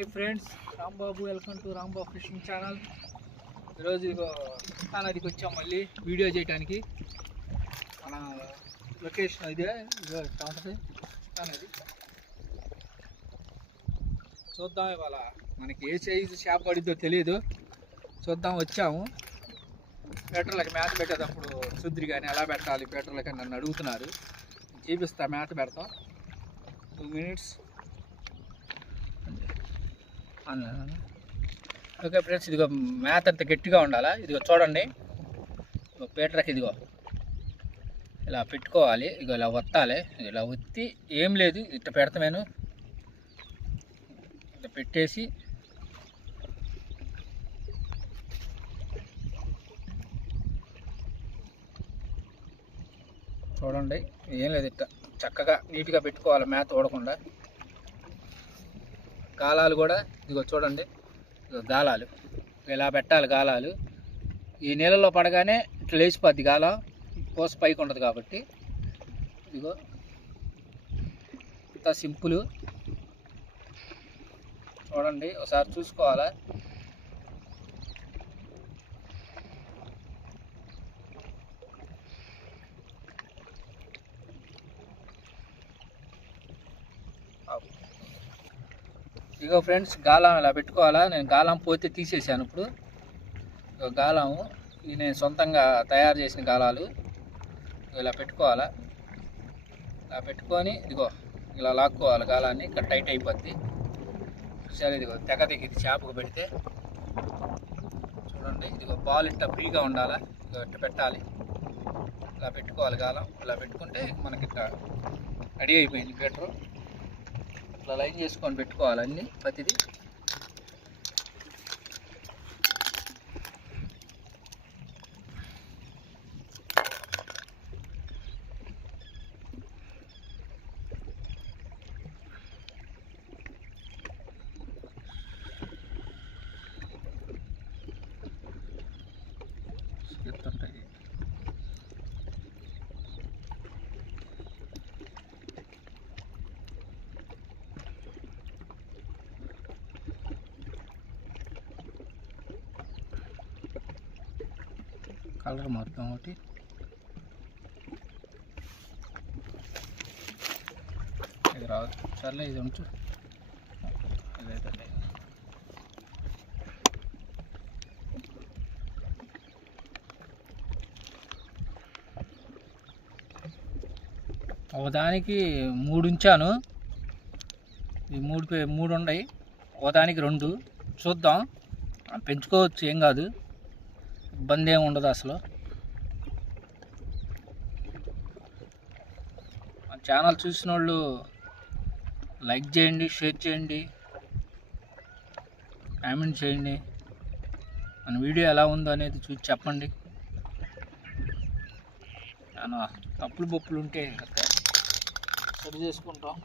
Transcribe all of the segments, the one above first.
Hi friends Rambabu welcome to Rambabu fishing channel. ఈరోజు ఇగో కృష్ణా నదికి వచ్చాం మళ్ళీ వీడియో చేయడానికి మన లొకేషన్ ఇదే ఇదో కృష్ణా నది చూద్దాం ఇవాళ మనకి ఏ సైజు చేప పడిద్దో తెలియదు చూద్దాం వచ్చాము. పెట్రోల్కి మేత పెట్టేటప్పుడు శుద్ధిరి కానీ ఎలా పెట్టాలి పెట్రోల్కి నన్ను అడుగుతున్నారు. చూపిస్తా మేత పెడతాం. టూ మినిట్స్ ఓకే ఫ్రెండ్స్ ఇదిగో మేత అంత గట్టిగా ఉండాలా? ఇదిగో చూడండి. ఇదిగో పీటర్కి ఇదిగో. ఇలా పెట్టుకోవాలి. ఇగో ఇలా ఒత్తాలి. ఇలా ఒత్తి ఏం లేదు. ఇట్లా పెడతామేను. ఇట్లా పెట్టేసి చూడండి. ఏం లేదు ఇట్లా చక్కగా నీట్గా పెట్టుకోవాలి మేత ఓడకుండా గాలాలు కూడా ఇదిగో చూడండి గాలాలు. ఇలా పెట్టాలి గాలాలు? ఈ నీళ్ళలో పడగానే ఇట్లా లేచిపోద్ది గాలం కోస పైకి ఉండదు కాబట్టి. ఇదిగో ఇంత సింపుల్. చూడండి ఒకసారి చూసుకోవాలా? ఇగో ఫ్రెండ్స్ గాలం ఇలా పెట్టుకోవాలా? నేను గాలం పోతే తీసేసాను ఇప్పుడు. గాలము ఇది నేను సొంతంగా తయారు చేసిన గాలాలు. ఇలా పెట్టుకోవాలా? ఇలా పెట్టుకొని ఇదిగో ఇలా లాక్కోవాలి గాలాన్ని ఇక్కడ టైట్ అయిపోద్ది. సరే ఇదిగో తెగ దిగి చేపకు పెడితే. చూడండి ఇదిగో బాల్ ఇట్లా ఫ్రీగా ఉండాలా? ఇదిగో ఇట్లా పెట్టాలి. ఇలా పెట్టుకోవాలి గాలం. ఇలా పెట్టుకుంటే మనకి ఇట్లా రెడీ అయిపోయింది పెట్రోల్ ఇట్లా లైన్ చేసుకొని పెట్టుకోవాలన్నీ ప్రతిదీ. కలర్ మొత్తం ఒకటి. ఇది రాదు. సర్లే ఇది ఉంచు. ఇదైతే ఒకదానికి మూడు ఉంచాను. ఈ మూడు పే- మూడు ఉన్నాయి. ఒకదానికి రెండు. చూద్దాం. పెంచుకోవచ్చు ఏం కాదు. ఇబ్బంది ఏమి ఉండదు అసలు. మన ఛానల్ చూసిన వాళ్ళు లైక్ చేయండి షేర్ చేయండి కామెంట్ చేయండి. మన వీడియో ఎలా ఉందో అనేది చూసి చెప్పండి. తప్పులు బొప్పులు ఉంటే సరి చేసుకుంటాం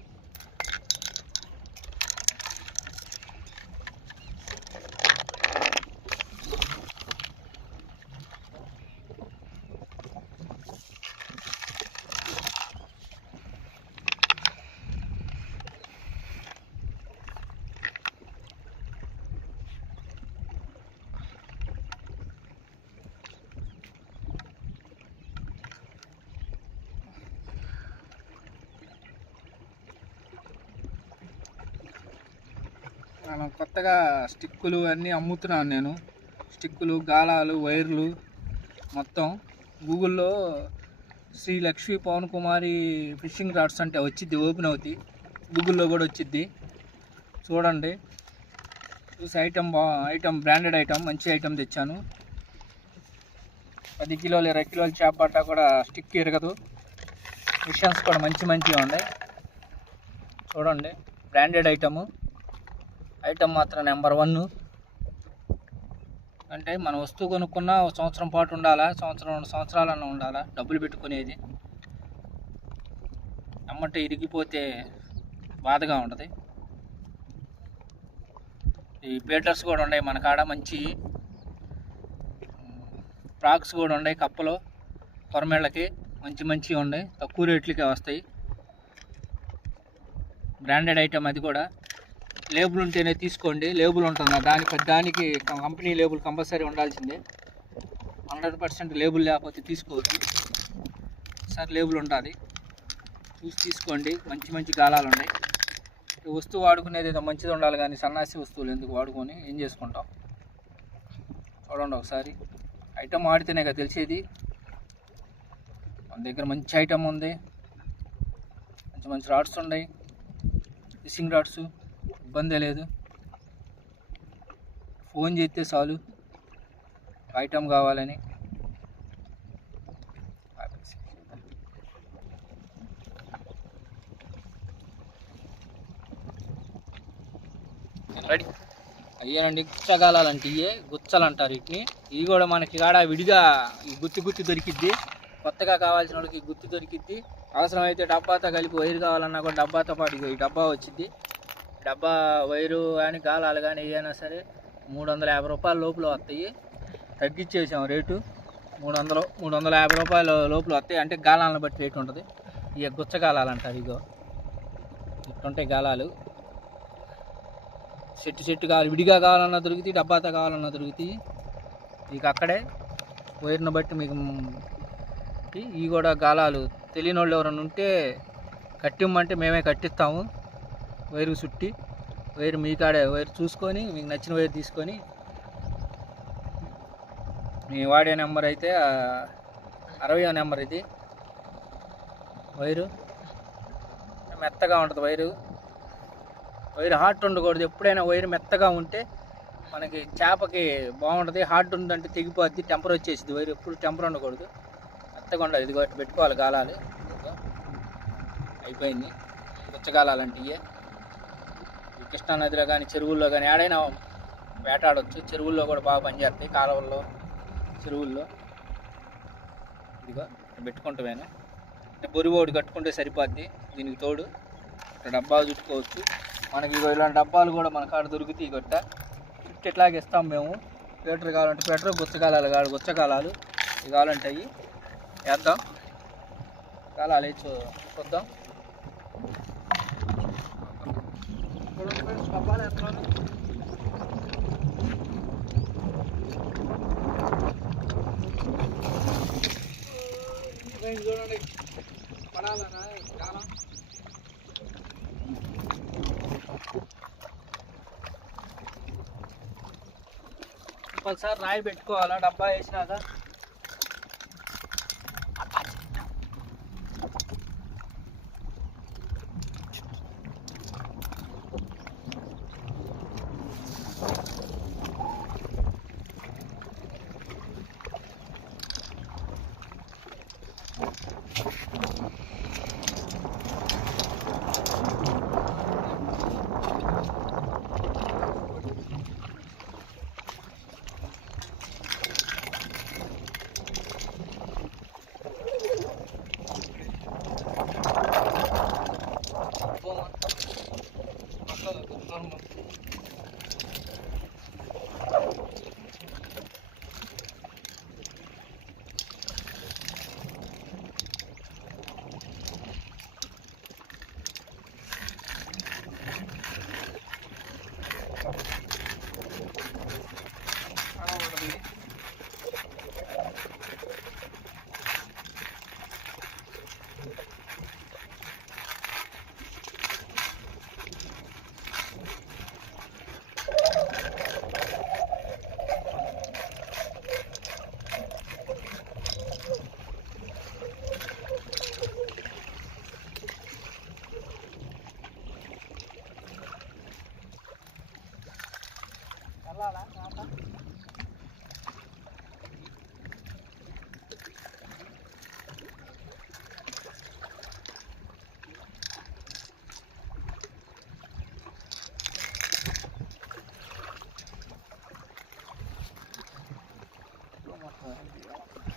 మనం కొత్తగా స్టిక్కులు అన్నీ అమ్ముతున్నాను నేను. స్టిక్కులు గాలాలు వైర్లు మొత్తం గూగుల్లో శ్రీ లక్ష్మీ పవన్ కుమారి ఫిషింగ్ రాడ్స్ అంటే వచ్చిద్ది ఓపెన్ అవుతాయి గూగుల్లో కూడా వచ్చిద్ది. చూడండి. చూసి ఐటమ్ బా ఐటమ్ బ్రాండెడ్ ఐటమ్ మంచి ఐటమ్ తెచ్చాను. పది కిలోలు ఇరవై కిలోలు చేపట్ట కూడా స్టిక్ ఎరగదు. మిషన్స్ కూడా మంచి మంచిగా ఉన్నాయి. చూడండి. Branded item. ఐటమ్ మాత్రం నెంబర్ వన్. అంటే మన వస్తువు కొనుక్కున్న ఒక సంవత్సరం పాటు ఉండాలా? సంవత్సరం రెండు సంవత్సరాలన్నా ఉండాలా? డబ్బులు పెట్టుకునేది. అమ్మంటే ఇరిగిపోతే బాధగా ఉంటుంది. ఈ పేటర్స్ కూడా ఉన్నాయి మన కాడ మంచి. ఫ్రాక్స్ కూడా ఉన్నాయి కప్పలు. కొరమేళ్ళకి మంచి మంచివి ఉన్నాయి. తక్కువ రేట్లకే వస్తాయి. బ్రాండెడ్ ఐటమ్ అది కూడా. లేబుల్ ఉంటేనే తీసుకోండి. లేబుల్ ఉంటుంది? దానికి దానికి కంపెనీ లేబుల్ కంపల్సరీ ఉండాల్సిందే. హండ్రెడ్ పర్సెంట్ లేబుల్ లేకపోతే తీసుకోవద్దు. సార్ లేబుల్ ఉంటుంది చూసి తీసుకోండి. మంచి మంచి గాలాలు ఉన్నాయి. వస్తువు వాడుకునేది ఏదో మంచిది ఉండాలి కానీ సన్నాసి వస్తువులు ఎందుకు వాడుకొని ఏం చేసుకుంటాం? చూడండి ఒకసారి. ఐటమ్ ఆడితేనే కదా తెలిసేది. మన దగ్గర మంచి ఐటమ్ ఉంది. మంచి మంచి రాడ్స్ ఉన్నాయి. Fishing rods. ఇబ్బంది లేదు. ఫోన్ చేస్తే చాలు. ఐటమ్ కావాలని. రెడీ అయ్యానండి. గుచ్చగాలంటే ఇవే గుచ్చలు అంటారు వీటిని. ఇవి కూడా మనకి కాడ విడిగా ఈ గుత్తి గుత్తి దొరికిద్ది. కొత్తగా కావాల్సిన వాళ్ళకి ఈ గుత్తి దొరికిద్ది. అవసరమైతే డబ్బాతో కలిపి వైరు కావాలన్నా కూడా డబ్బాతో పాటు ఈ డబ్బా వచ్చింది డబ్బా వైరు కానీ గాలాలు కానీ ఏదైనా సరే మూడు వందల యాభై రూపాయల లోపల వస్తాయి. తగ్గించేసాం రేటు. మూడు వందలు మూడు వందల యాభై రూపాయల లోపల వస్తాయి. అంటే గాలాలను బట్టి రేటు ఉంటుంది. ఇక గుచ్చగాలాలు అంటారు ఇగో. ఇట్టుంటాయి గాలాలు. సెట్టు సెట్టు కావాలి విడిగా కావాలన్నా దొరుకుతాయి డబ్బాతో కావాలన్నా దొరుకుతాయి. ఇక అక్కడే వైర్ను బట్టి మీకు ఇవి కూడా గాలాలు. తెలియని వాళ్ళు ఎవరైనా ఉంటే కట్టిమ్మంటే మేమే కట్టిస్తాము. వైరు చుట్టి వైరు మీ కాడే వైరు చూసుకొని మీకు నచ్చిన వైర్ తీసుకొని మీ వాడే నెంబర్ అయితే అరవయో నెంబర్ ఇది. వైరు మెత్తగా ఉంటుంది వైరు. వైర్ హార్ట్ ఉండకూడదు. ఎప్పుడైనా వైర్ మెత్తగా ఉంటే మనకి చేపకి బాగుంటుంది. హార్ట్ ఉందంటే తెగిపోద్ది టెంపర్ వచ్చేసింది వైర్ ఎప్పుడు టెంపర్ ఉండకూడదు. మెత్తగా ఉండాలి. ఇది పెట్టుకోవాలి గాలాలు. అయిపోయింది. పుచ్చగాలాలంటే ఇవే కృష్ణానదిలో కానీ చెరువుల్లో కానీ ఏడైనా వేటాడొచ్చు. చెరువుల్లో కూడా బాగా పనిచేస్తాయి కాలువల్లో చెరువుల్లో. ఇదిగో పెట్టుకుంటామేనా అంటే బొరిబోడి కట్టుకుంటే సరిపోద్ది దీనికి తోడు. ఇక్కడ డబ్బా చుట్టుకోవచ్చు. మనకి ఇగో ఇలాంటి డబ్బాలు కూడా మన కాడ దొరుకుతాయి గొట్ట చుట్టూ ఇట్లాగే ఇస్తాం మేము. పీటర్ కావాలంటే పీటర్ గుచ్చకాలాలు కాదు గుచ్చకాలాలు ఇవి కావాలంటే అవి వేద్దాం. కాలాలు వేసి చూద్దాం. డబ్బాలు వేస్తాను చూడండి పడాలనా కాలం కంపల్సరీ రాయి పెట్టుకోవాలా? డబ్బా వేసినాక? Oh, that'd be awesome.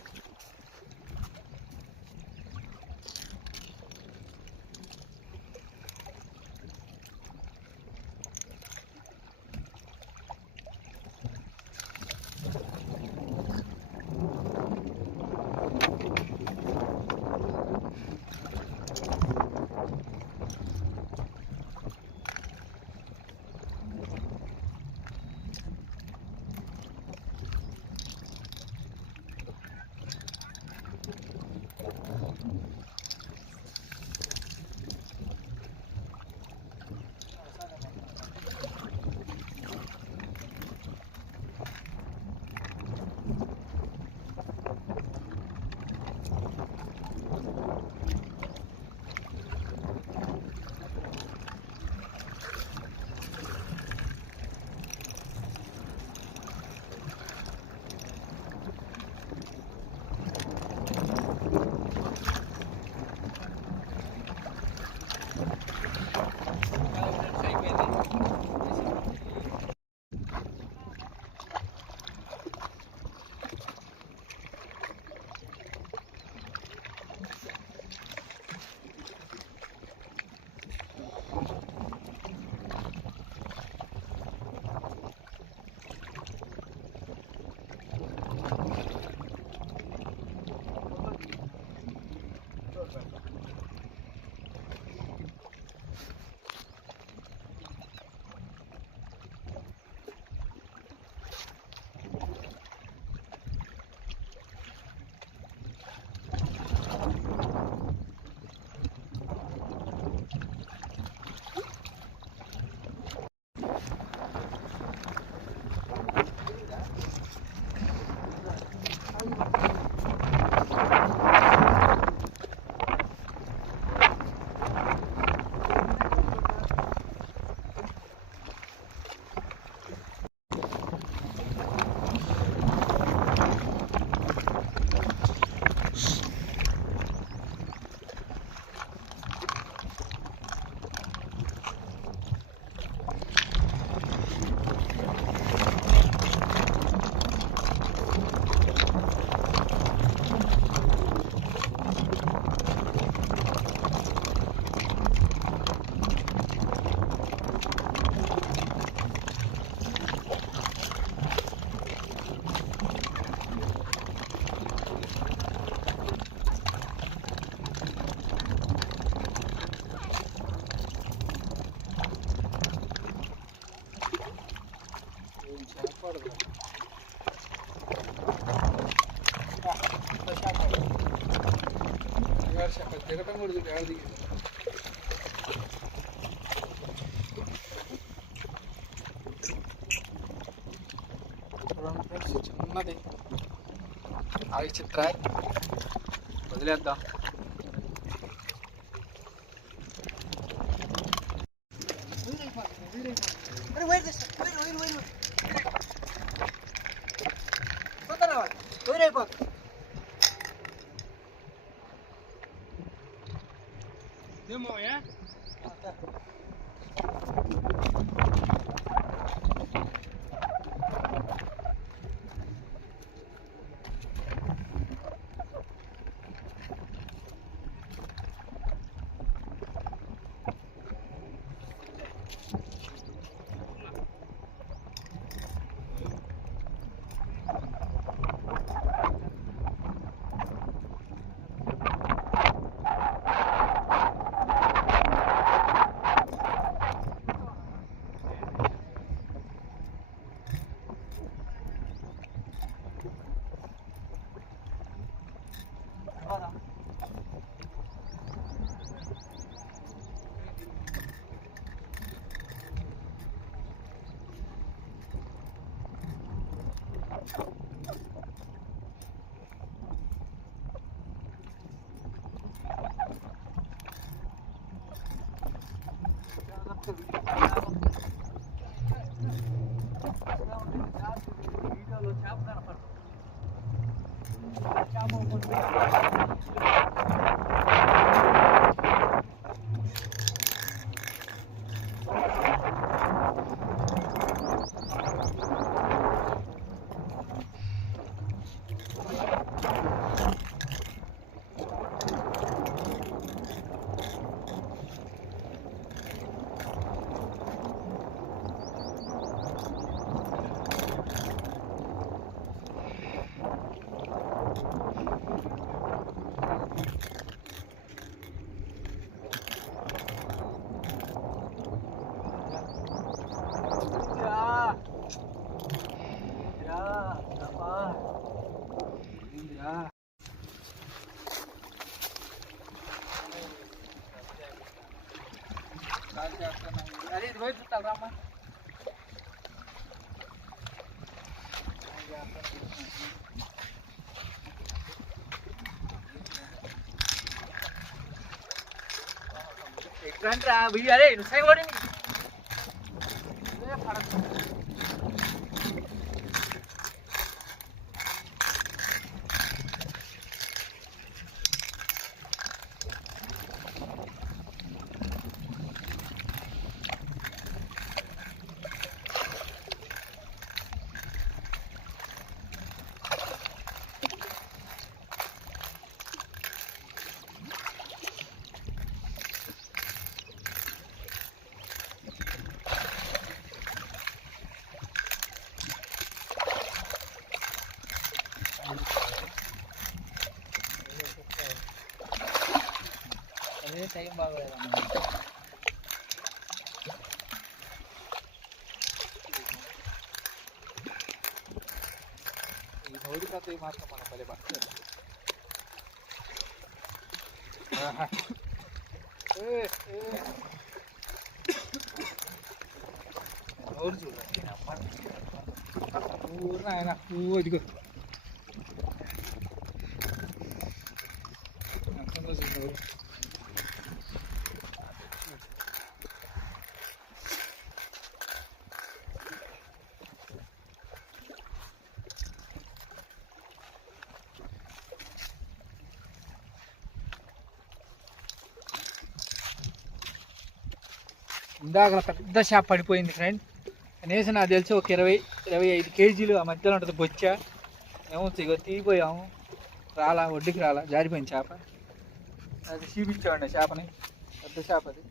చిన్నది. ఆగి చిత్ర వదిలేద్దాం. help out నువ్వు సైడ్ పడి అదే టైం బాగోలేదమ్మా ఈ నోడి కథ మాత్రం మన పని పట్టలేదు నోరు చూడండి ఊరు నాయన ఊ ఇదిగో ఎంత రోజు ఇందాక పెద్ద చేప పడిపోయింది ఫ్రెండ్ కనీసం నాకు తెలిసి ఒక ఇరవై ఇరవై ఐదు కేజీలు ఆ మధ్యలో ఉంటుంది బొచ్చ. ఏమో ఇగో తీగిపోయాము. రాలా ఒడ్డుకి రాలా. జారిపోయింది చేప. అది చూపించామండి చేపని. పెద్ద చేప అది.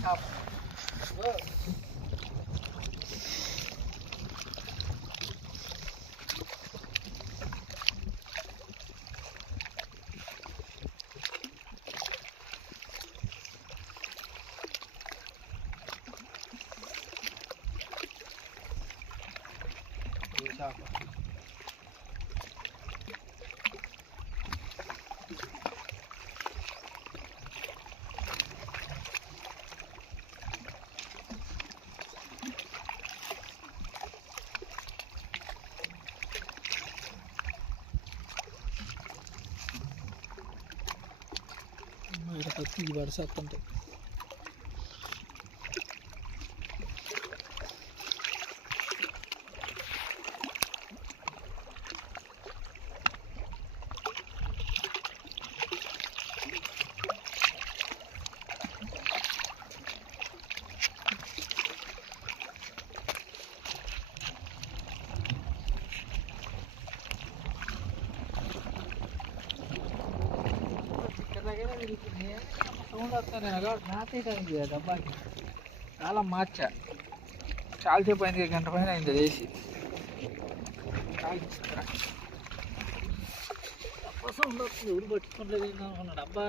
చేప. ఈ వరుస వస్తుంటాయి అయింది డబ్బాకి చాలా మార్చా. చాలాసేపు అయింది గంట పైన అయింది వేసి. కోసం ఉండొచ్చు ఎవరు పట్టుకోలేదు అనుకున్నాడు అబ్బా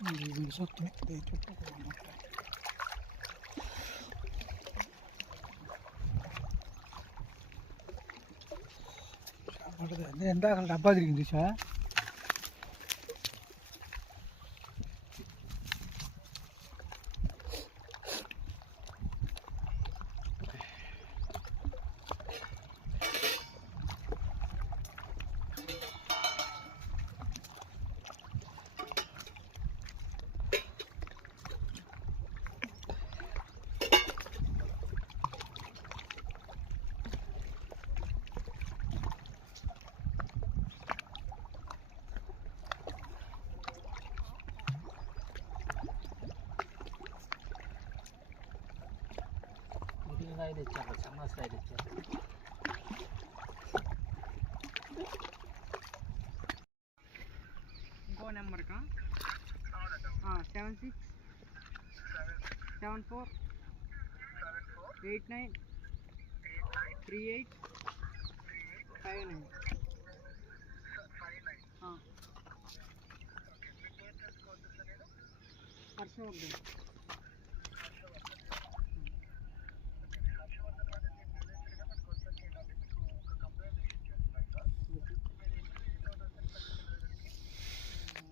Bizim sattım. Bey toprak olan பண்ணுறது வந்து எந்த டப்பா இருந்துச்சா మిగిలిన తెచ్చారు సన్న స్థాయి తెచ్చారు ఇంకో నెంబర్కా seven six seven four eight nine three eight five nine person Harshavardhan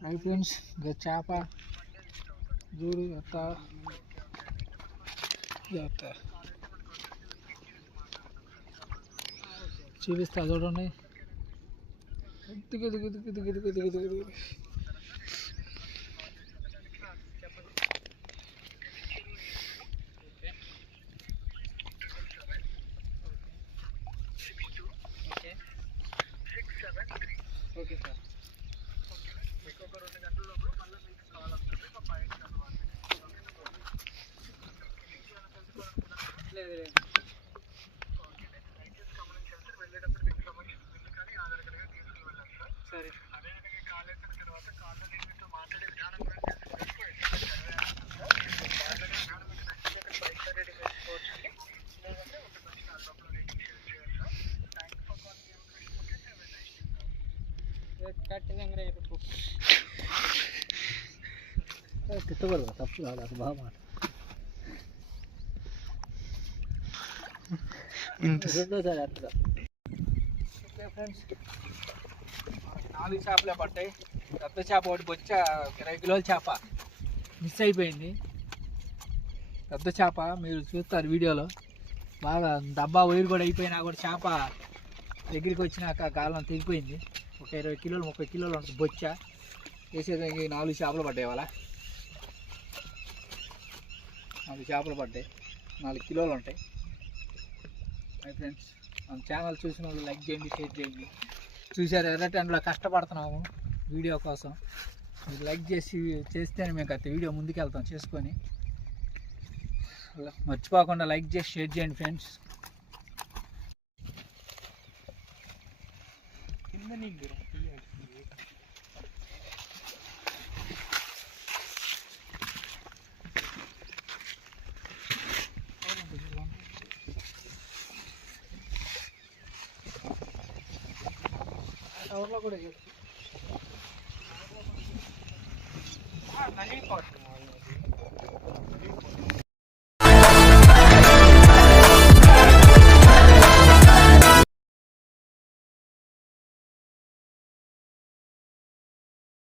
hi friends ఇక చేప చూడు ఎంత చెప్తా చూపిస్తా చూడండి దిగు దిగు దిగు దిగు దిగు దిగు దిగు ఓకే సార్ సరే ಕಟ್ಟಿದಂಗ್ರೆ ತಪ್ಪು ಅಲ್ಲ ಅದು ಭಾವ ಮಾಡಿ నాలుగు చేపలే పడ్డాయి. పెద్ద చేప ఒకటి బొచ్చ ఇరవై కిలోల చేప. మిస్ అయిపోయింది. పెద్ద చేప మీరు చూస్తారు వీడియోలో. బాగా డబ్బా వైరు కూడా అయిపోయినా కూడా చేప దగ్గరికి వచ్చినాక గాలం తెగిపోయింది ఒక ఇరవై కిలోలు ముప్పై కిలోలు ఉంటుంది బొచ్చ. వేసేదానికి నాలుగు చేపలు పడ్డాయి వాళ్ళ నాలుగు చేపలు పడ్డాయి. నాలుగు కిలోలు ఉంటాయి. మై ఫ్రెండ్స్ మన ఛానల్ చూసిన వాళ్ళు లైక్ చేయండి షేర్ చేయండి. చూసారు ఎర్ర కష్టపడుతున్నాము వీడియో కోసం. మీరు లైక్ చేసి చేస్తేనే మేము అయితే వీడియో ముందుకెళ్తాం చేసుకొని. మర్చిపోకుండా లైక్ చేసి షేర్ చేయండి ఫ్రెండ్స్. కింద నీకు করে গেছে। হ্যাঁ,